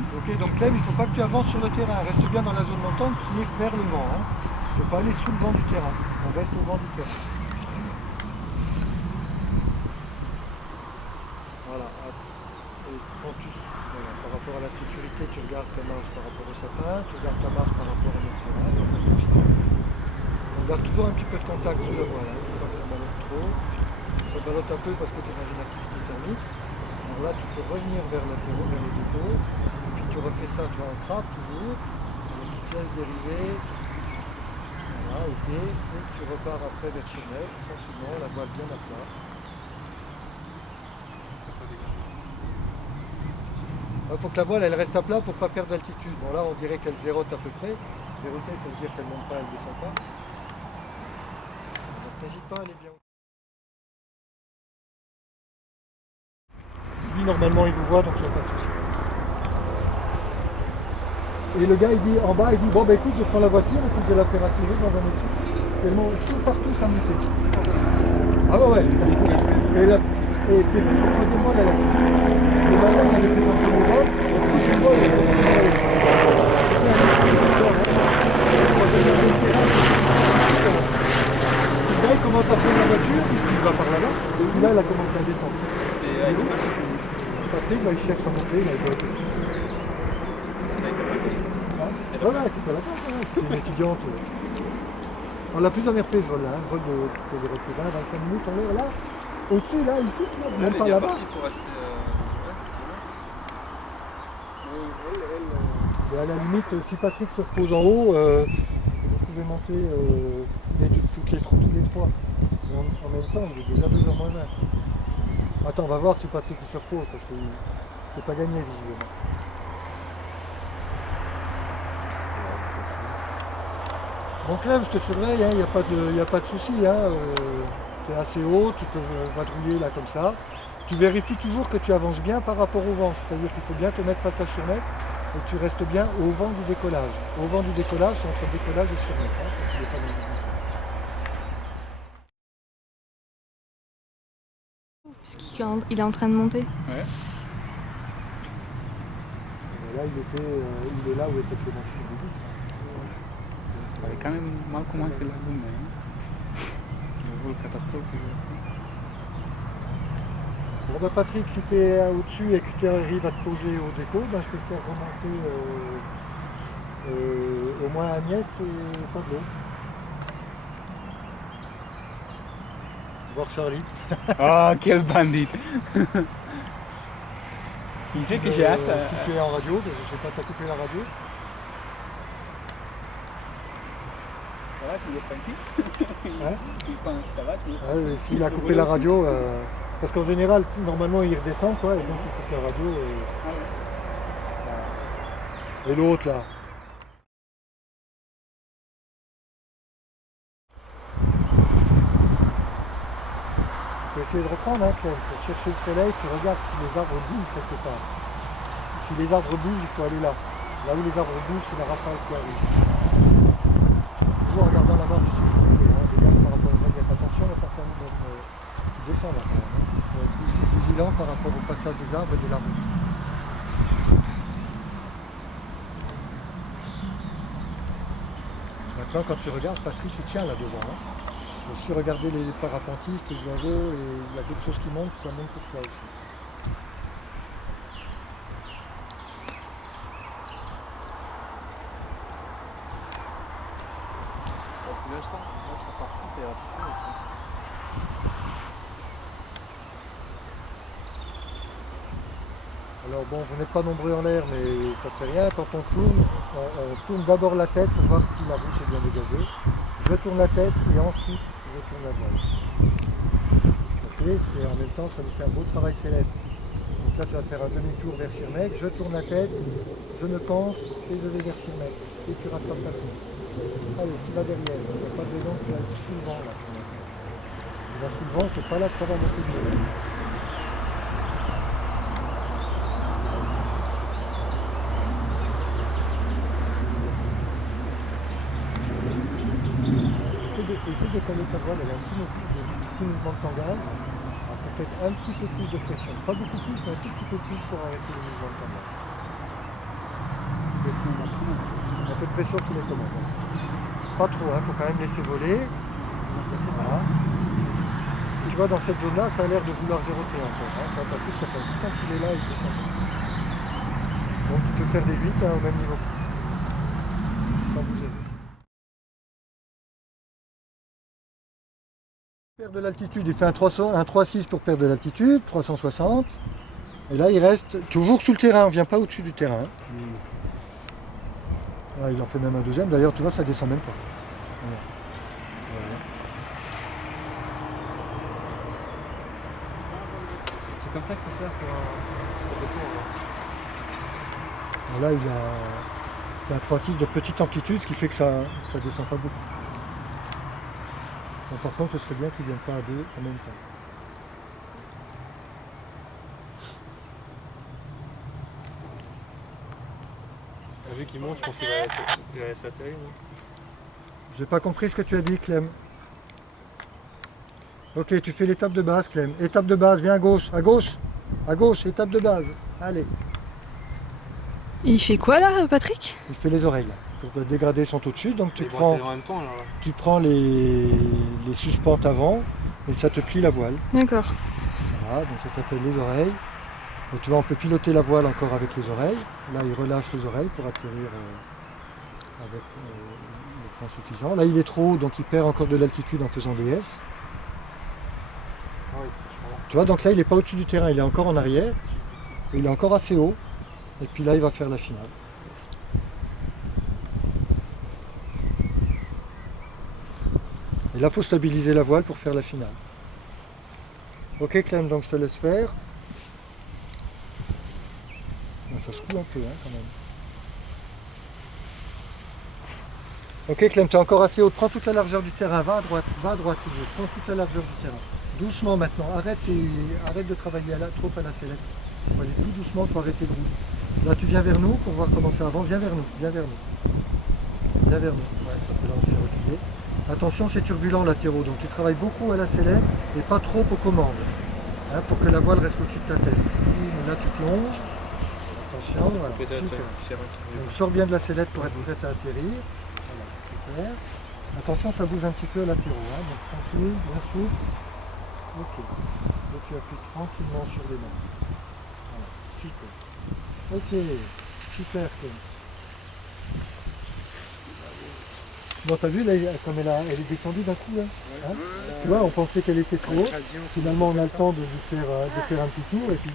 Ok, donc Clem, il ne faut pas que tu avances sur le terrain. Reste bien dans la zone montante qui est vers le vent. Hein. Il ne faut pas aller sous le vent du terrain. On reste au vent du terrain. Voilà. Et quand voilà, par rapport à la sécurité, tu regardes ta marche par rapport au sapin, tu regardes ta marche par rapport à notre terrain. Et on reste au final. On garde toujours un petit peu de contact sous la voile. Hein. Il ne faut pas que ça ballotte trop. Ça ballotte un peu parce que tu es dans une activité thermique. Alors là, tu peux revenir vers latéraux, vers les dépôts. Et puis tu refais ça, tu vois, en trappe toujours. Donc tu te laisses dériver. Voilà, ok. Et tu repars après vers Chennai, tranquillement, la voile bien à plat. Il faut que la voile elle reste à plat pour ne pas perdre d'altitude. Bon là on dirait qu'elle zérote à peu près. Zéroter ça veut dire qu'elle ne monte pas, elle ne descend pas. Donc n'hésite pas à aller bien. Lui normalement il vous voit donc il n'y a pas de souci. Et le gars il dit en bas, il dit bon bah écoute je prends la voiture et puis je vais la faire atterrir dans un autre site. Tellement tout partout ça montait. Ah ouais. Et c'était son troisième vol à la fin. Le matin il avait fait son premier vol, le troisième vol il a fait son premier vol. Là, il commence à prendre la voiture, il va par là-bas, et là, il a commencé à descendre. Patrick, bah, il cherche à monter, il doit être dessus. Voilà, c'était la porte, hein. C'était une étudiante. On l'a plus jamais refait ce vol-là, un vol de recul 25 minutes en l'air, là, au-dessus, là, ici, tu vois, même pas là-bas. Et à la limite, si Patrick se repose en haut, vous pouvez monter tous les trois. En même temps, il est déjà 2h moins 20. Attends, on va voir si Patrick se repose parce que c'est pas gagné visiblement. Donc là, je te surveille, il n'y a pas de souci. Tu es assez haut, tu peux vadrouiller là comme ça. Tu vérifies toujours que tu avances bien par rapport au vent. C'est-à-dire qu'il faut bien te mettre face à Schirmeck et tu restes bien au vent du décollage. Au vent du décollage, c'est entre le décollage et Schirmeck. Parce qu'il est pas dans Puisqu'il est en train de monter. Ouais. Et là, il est là où était Clémentine au début. Il avait quand même mal commencé la journée. Le vol catastrophe. Bon bah Patrick, si tu es au-dessus et que tu arrives à te poser au déco, bah, je peux faire remonter au moins Agnès et Pablo. Voir Charlie. Oh, quel bandit. Il sait que j'ai hâte. Si tu es en radio, parce que je sais pas, t'as coupé la radio. Ça va, tu es tranquille. Hein Ça va, tu es tranquille. S'il a coupé la radio, parce qu'en général, normalement il redescend quoi, et donc il coupe la radio. Et l'autre là. Tu peux essayer de reprendre, hein, Clem, pour chercher le soleil, tu regardes si les arbres bougent quelque part. Si les arbres bougent, il faut aller là. Là où les arbres bougent, c'est la rafale qui arrive. Toujours en gardant la marche du sécurité, hein, regarde par rapport aux règles, attention, il va pas faire tu descends là quand même. Hein. Il faut être vigilant par rapport au passage des arbres et de la route. Maintenant, quand tu regardes, Patrick, il tient là devant. Hein. Il faut aussi regarder les parapentistes, les oiseaux, et il y a quelque chose qui monte, ça monte pour toi aussi. Alors bon, vous n'êtes pas nombreux en l'air, mais ça ne fait rien. Quand on tourne d'abord la tête pour voir si la route est bien dégagée. Je tourne la tête et ensuite je tourne la voile. Ok, en même temps, ça nous fait un beau travail célèbre. Donc là, tu vas faire un demi-tour vers Schirmeck. Je tourne la tête, je me penche et je vais vers Schirmeck. Et tu rattrapes ta route. Allez, tu vas derrière. Il n'y a pas de raison que tu vas sous le vent là. Tu vas sous le vent, c'est pas là que ça va monter mieux. Il faut décoller ta voile, elle a un petit mouvement de tangage. Peut-être un petit peu plus de pression. Pas beaucoup plus, mais un tout petit peu plus pour arrêter le mouvement de tangage. pression maximum. Un peu de pression qui les commande. Pas trop, il faut quand même laisser voler. Voilà. Tu vois, dans cette zone-là, ça a l'air de vouloir zéroter encore. Hein. Tu vois, Patrick, ça fait un petit temps qu'il est là, il descend. Donc tu peux faire des 8 au même niveau. Sans bouger. Perdre de l'altitude, il fait un 3,6 pour perdre de l'altitude, 360. Et là, il reste toujours sous le terrain, on ne vient pas au-dessus du terrain. Là, il en fait même un deuxième. D'ailleurs, tu vois, ça descend même pas. Voilà. C'est comme ça qu'il faut faire pour descendre. Là, il a fait un 3,6 de petite amplitude, ce qui fait que ça ne descend pas beaucoup. Donc, par contre, ce serait bien qu'il ne vienne pas à deux en même temps. Vu qu'il monte, je pense qu'il va s'atterrir. J'ai pas compris ce que tu as dit, Clem. Ok, tu fais l'étape de base, Clem. Étape de base, viens à gauche, étape de base. Allez. Il fait quoi là, Patrick? Il fait les oreilles, là, pour que le dégradé sont au-dessus. Donc tu prends, En même temps, alors, là. tu prends les suspentes avant et ça te plie la voile. D'accord. Voilà, donc ça s'appelle les oreilles. Et tu vois, on peut piloter la voile encore avec les oreilles. Là, il relâche les oreilles pour atterrir avec le frein suffisant. Là, il est trop haut, donc il perd encore de l'altitude en faisant des S. Ah oui, c'est vachement Tu vois, donc là, il n'est pas au-dessus du terrain, il est encore en arrière. Il est encore assez haut. Et puis là, il va faire la finale. Et là, il faut stabiliser la voile pour faire la finale. Ok, Clem, donc je te laisse faire. Ça se coule un peu, hein, quand même. Ok, Clem, tu es encore assez haut. Prends toute la largeur du terrain. Va à droite, toujours. Prends toute la largeur du terrain. Doucement maintenant. Arrête de travailler trop à la sellette. Il faut aller tout doucement, il faut arrêter de rouler. Là, tu viens vers nous pour voir comment ça avance. Viens vers nous. Ouais, parce que là, on se fait reculer. Attention, c'est turbulent, la Théro. Donc, tu travailles beaucoup à la sellette et pas trop aux commandes. Hein, pour que la voile reste au-dessus de ta tête. Là, tu plonges. Attention, voilà, super. Donc, sors bien de la sellette pour être prête à atterrir. Voilà, super. Attention, ça bouge un petit peu à la Théro. Hein, donc, tranquille, bien souple. Ok. Et tu appuies tranquillement sur les mains. Voilà, super. Ok, super. Bon, t'as vu, là, comme elle est descendue d'un coup, là. Hein, tu vois, on pensait qu'elle était trop haute. Finalement, on a le temps de faire un petit tour et puis...